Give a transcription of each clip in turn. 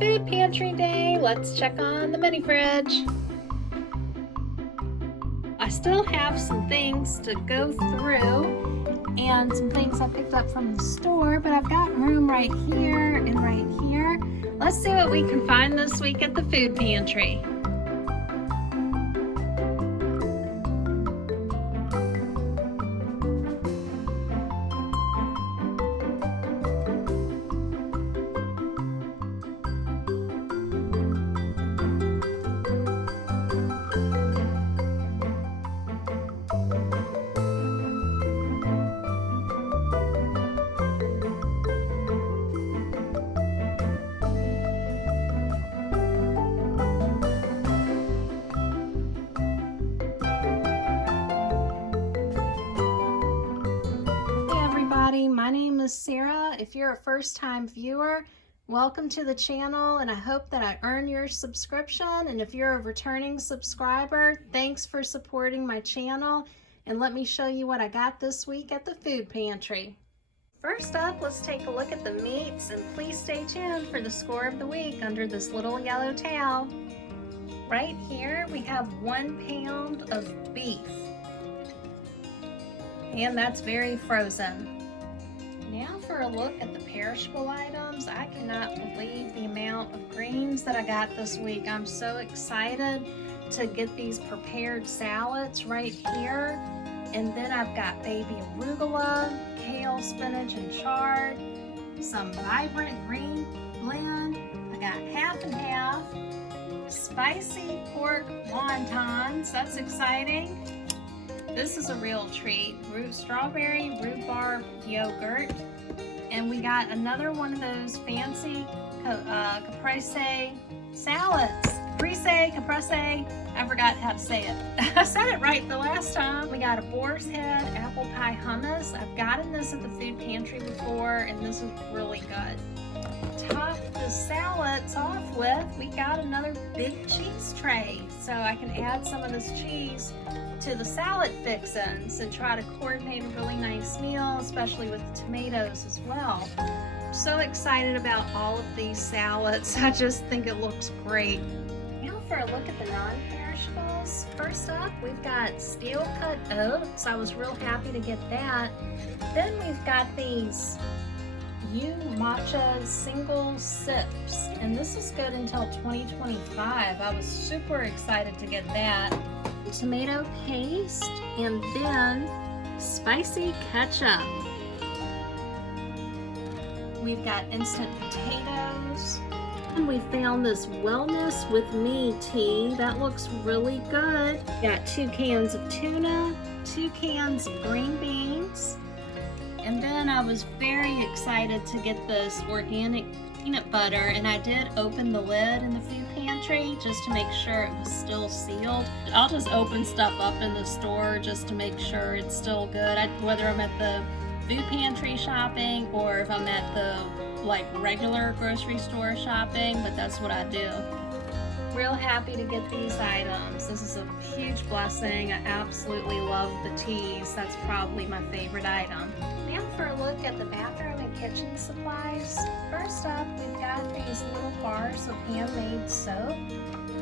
Food pantry day. Let's check on the mini fridge. I still have some things to go through and some things I picked up from the store, but I've got room right here and right here. Let's see what we can find this week at the food pantry. My name is Sarah. If you're a first-time viewer, welcome to the channel, and I hope that I earn your subscription. And if you're a returning subscriber, thanks for supporting my channel. And let me show you what I got this week at the food pantry. First up, let's take a look at the meats, and please stay tuned for the score of the week under this little yellow towel. Right here, we have 1 pound of beef, and that's very frozen. Now for a look at the perishable items. I cannot believe the amount of greens that I got this week. I'm so excited to get these prepared salads right here. And then I've got baby arugula, kale, spinach, and chard, some vibrant green blend. I got half and half, spicy pork wontons. That's exciting. This is a real treat. Strawberry rhubarb yogurt. And we got another one of those fancy caprese salads. Caprese. I forgot how to say it. I said it right the last time. We got a boar's head apple pie hummus. I've gotten this at the food pantry before, and this is really good. Top the salads off with, we got another big cheese tray. So I can add some of this cheese to the salad fixins and try to coordinate a really nice meal, especially with the tomatoes as well. I'm so excited about all of these salads. I just think it looks great. Now for a look at the non-perishables. First up, we've got steel cut oats. I was real happy to get that. Then we've got these matcha single sips, and this is good until 2025. I was super excited to get that. Tomato paste, and then spicy ketchup. We've got instant potatoes, and we found this Wellness with Me tea. That looks really good. Got 2 cans of tuna, 2 cans of green beans. And then I was very excited to get this organic peanut butter, and I did open the lid in the food pantry just to make sure it was still sealed. I'll just open stuff up in the store just to make sure it's still good, whether I'm at the food pantry shopping or if I'm at the regular grocery store shopping, but that's what I do. Real happy to get these items. This is a huge blessing. I absolutely love the teas. That's probably my favorite item. Now for a look at the bathroom and kitchen supplies. First up, we've got these little bars of handmade soap.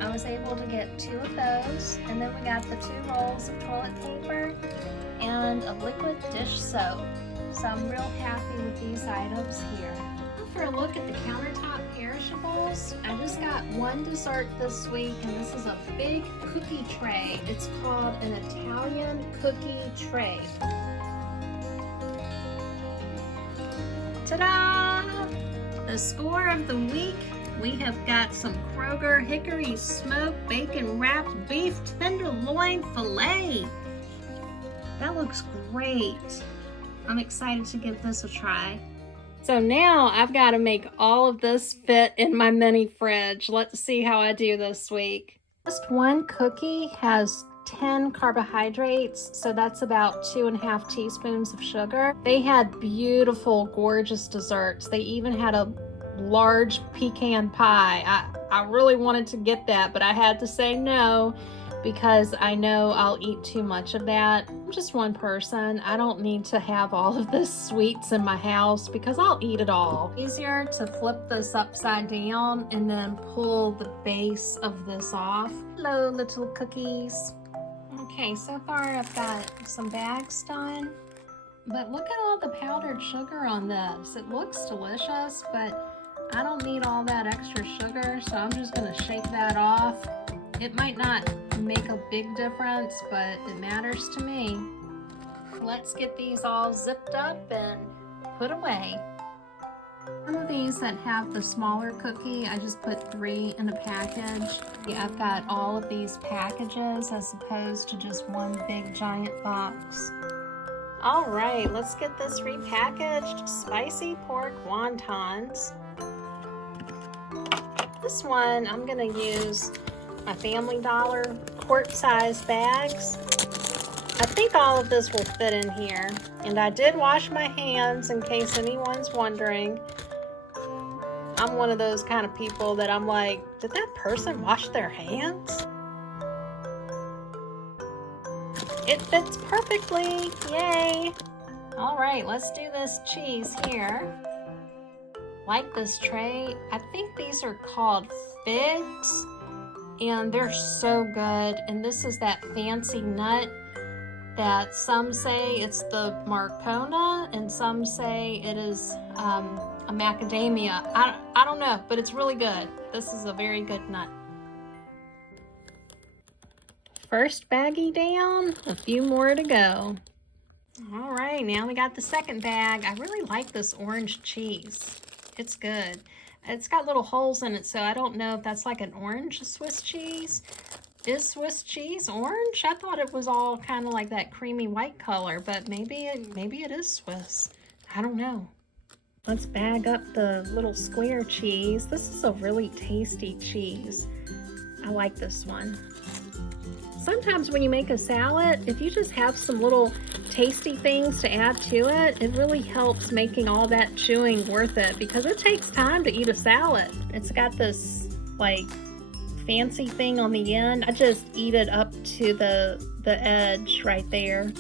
I was able to get 2 of those, and then we got the 2 rolls of toilet paper and a liquid dish soap. So I'm real happy with these items here. For a look at the countertop perishables, I just got 1 dessert this week, and this is a big cookie tray. It's called an Italian cookie tray. Ta-da! The score of the week, we have got some Kroger hickory smoked bacon wrapped beef tenderloin filet. That looks great. I'm excited to give this a try. So now I've got to make all of this fit in my mini fridge. Let's see how I do this week. Just 1 cookie has 10 carbohydrates, so that's about 2.5 teaspoons of sugar. They had beautiful, gorgeous desserts. They even had a large pecan pie. I really wanted to get that, but I had to say no because I know I'll eat too much of that. I'm just one person. I don't need to have all of this sweets in my house because I'll eat it all. Easier to flip this upside down and then pull the base of this off. Hello, little cookies. Okay, so far I've got some bags done, but look at all the powdered sugar on this. It looks delicious, but I don't need all that extra sugar, so I'm just gonna shake that off. It might not make a big difference, but it matters to me. Let's get these all zipped up and put away. Some of these that have the smaller cookie, I just put 3 in a package. Yeah, I've got all of these packages as opposed to just one big giant box. All right, let's get this repackaged spicy pork wontons. This one, I'm gonna use my Family Dollar quart-size bags. I think all of this will fit in here. And I did wash my hands in case anyone's wondering. I'm one of those kind of people that I'm like, did that person wash their hands? It fits perfectly, yay! All right, let's do this cheese here. Like this tray, I think these are called figs, and they're so good. And this is that fancy nut that some say it's the Marcona and some say it is a macadamia. I don't know, but it's really good. This is a very good nut. First baggie down, a few more to go. All right, now we got the second bag. I really like this orange cheese. It's good. It's got little holes in it, so I don't know if that's like an orange Swiss cheese. Is Swiss cheese orange? I thought it was all kind of like that creamy white color, but maybe it is Swiss. I don't know. Let's bag up the little square cheese. This is a really tasty cheese. I like this one. Sometimes when you make a salad, if you just have some little tasty things to add to it, it really helps making all that chewing worth it because it takes time to eat a salad. It's got this like fancy thing on the end. I just eat it up to the edge right there.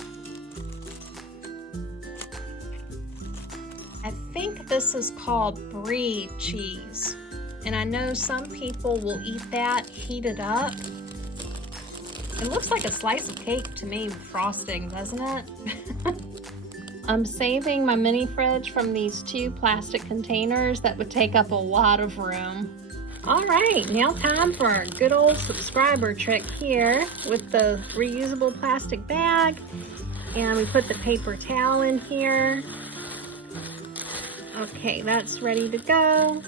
I think this is called brie cheese. And I know some people will eat that, heat it up. It looks like a slice of cake to me with frosting, doesn't it? I'm saving my mini fridge from these 2 plastic containers that would take up a lot of room. All right, now time for our good old subscriber trick here with the reusable plastic bag. And we put the paper towel in here. Okay, that's ready to go.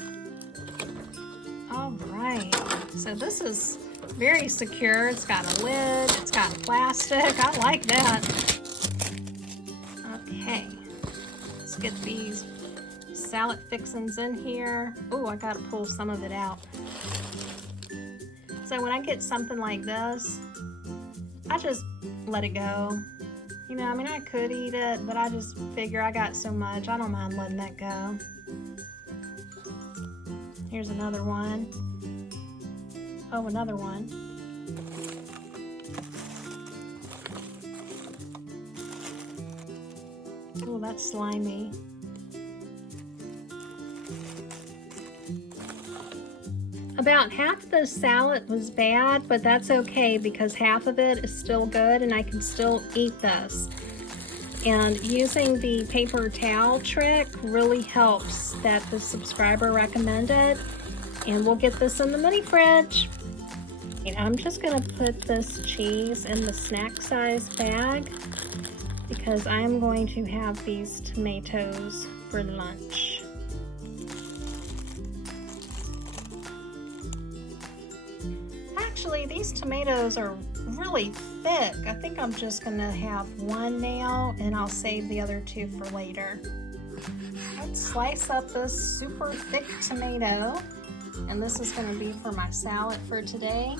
All right, so this is very secure. It's got a lid, it's got plastic. I like that. Okay, let's get these salad fixings in here. Oh, I gotta pull some of it out. So when I get something like this, I just let it go. You know, I mean, I could eat it, but I just figure I got so much, I don't mind letting that go. Here's another one. Oh, another one. Oh, that's slimy. About half of the salad was bad, but that's okay because half of it is still good and I can still eat this. And using the paper towel trick really helps that the subscriber recommended. And we'll get this in the mini fridge. And I'm just gonna put this cheese in the snack size bag because I'm going to have these tomatoes for lunch. Actually, these tomatoes are really thick. I think I'm just gonna have one now and I'll save the other 2 for later. Let's slice up this super thick tomato. And this is gonna be for my salad for today.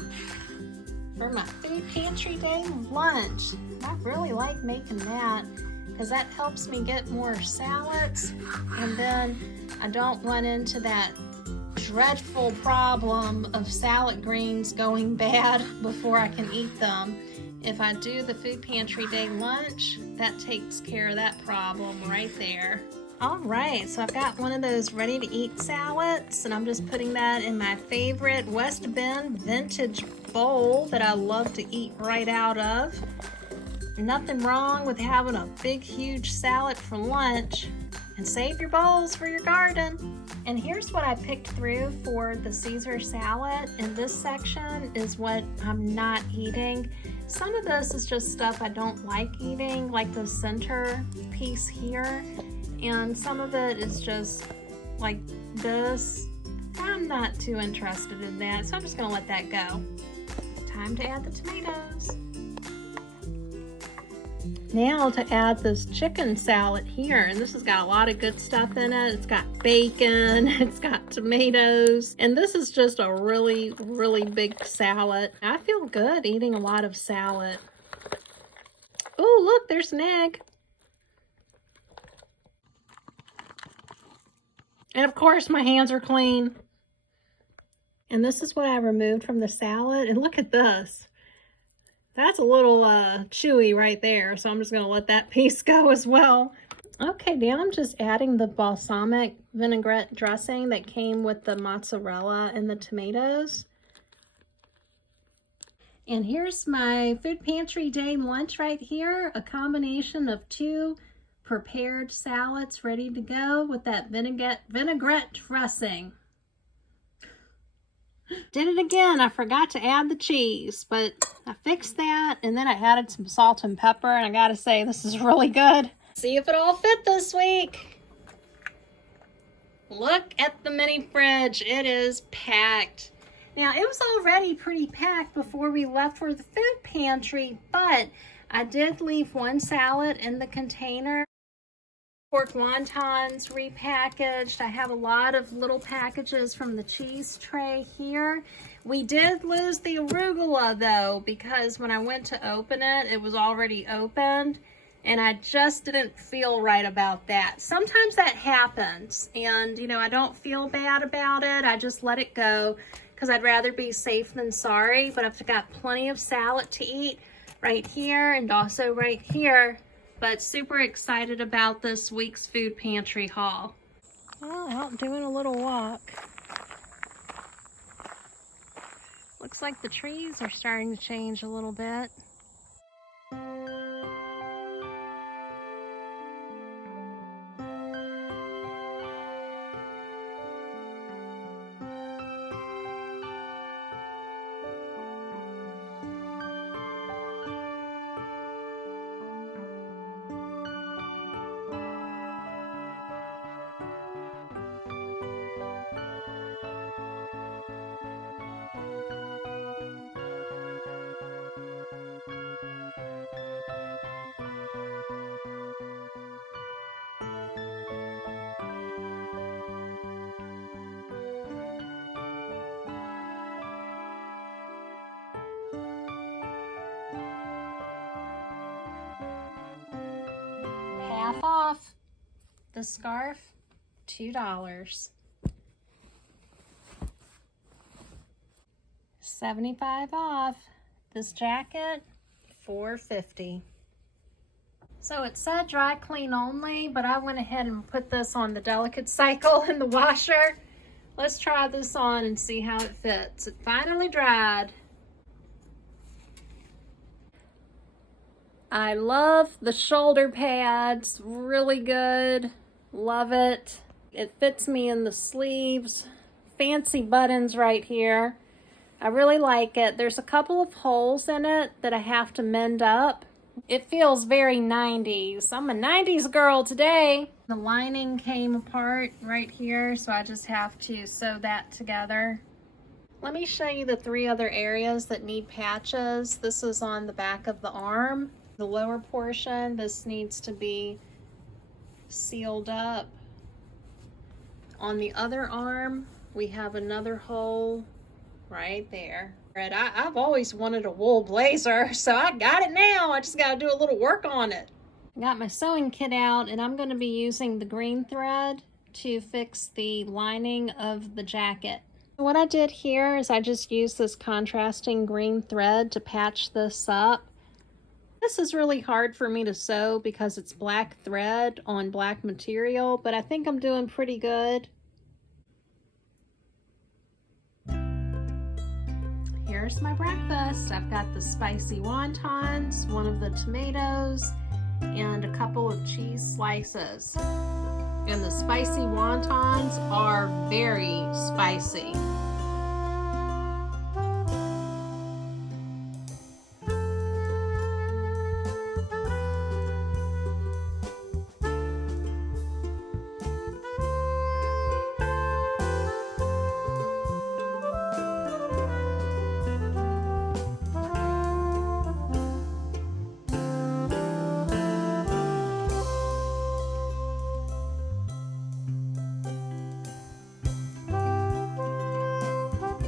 For my food pantry day lunch. I really like making that because that helps me get more salads. And then I don't run into that dreadful problem of salad greens going bad before I can eat them. If I do the food pantry day lunch, that takes care of that problem right there. All right, so I've got one of those ready to eat salads, and I'm just putting that in my favorite West Bend vintage bowl that I love to eat right out of. Nothing wrong with having a big, huge salad for lunch, and save your bowls for your garden. And here's what I picked through for the Caesar salad. In this section is what I'm not eating. Some of this is just stuff I don't like eating, like the center piece here. And some of it is just like this. I'm not too interested in that, so I'm just gonna let that go. Time to add the tomatoes. Now to add this chicken salad here, and this has got a lot of good stuff in it. It's got bacon, it's got tomatoes, and this is just a really, really big salad. I feel good eating a lot of salad. Oh, look, there's an egg. And of course, my hands are clean. And this is what I removed from the salad, and look at this. That's a little chewy right there, so I'm just gonna let that piece go as well. Okay, now I'm just adding the balsamic vinaigrette dressing that came with the mozzarella and the tomatoes. And here's my food pantry day lunch right here, a combination of 2 prepared salads ready to go with that vinaigrette dressing. Did it again. I forgot to add the cheese, but I fixed that, and then I added some salt and pepper, and I gotta say, this is really good. See if it all fit this week. Look at the mini fridge. It is packed. Now, it was already pretty packed before we left for the food pantry, but I did leave one salad in the container. Pork wontons repackaged. I have a lot of little packages from the cheese tray here. We did lose the arugula though, because when I went to open it, it was already opened, and I just didn't feel right about that. Sometimes that happens, and you know, I don't feel bad about it. I just let it go because I'd rather be safe than sorry. But I've got plenty of salad to eat right here and also right here. But super excited about this week's food pantry haul. Well, out doing a little walk. Looks like the trees are starting to change a little bit. Half off. The scarf, $2. 75 off. This jacket, $4.50. So it said dry clean only, but I went ahead and put this on the delicate cycle in the washer. Let's try this on and see how it fits. It finally dried. I love the shoulder pads, really good, love it. It fits me in the sleeves, fancy buttons right here. I really like it. There's a couple of holes in it that I have to mend up. It feels very 90s. I'm a 90s girl today. The lining came apart right here, so I just have to sew that together. Let me show you the 3 other areas that need patches. This is on the back of the arm. The lower portion, this needs to be sealed up. On the other arm, we have another hole right there. I've always wanted a wool blazer, so I got it now. I just got to do a little work on it. I got my sewing kit out, and I'm going to be using the green thread to fix the lining of the jacket. What I did here is I just used this contrasting green thread to patch this up. This is really hard for me to sew because it's black thread on black material, but I think I'm doing pretty good. Here's my breakfast. I've got the spicy wontons, one of the tomatoes, and a couple of cheese slices. And the spicy wontons are very spicy.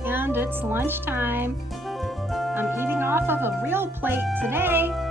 And it's lunchtime. I'm eating off of a real plate today.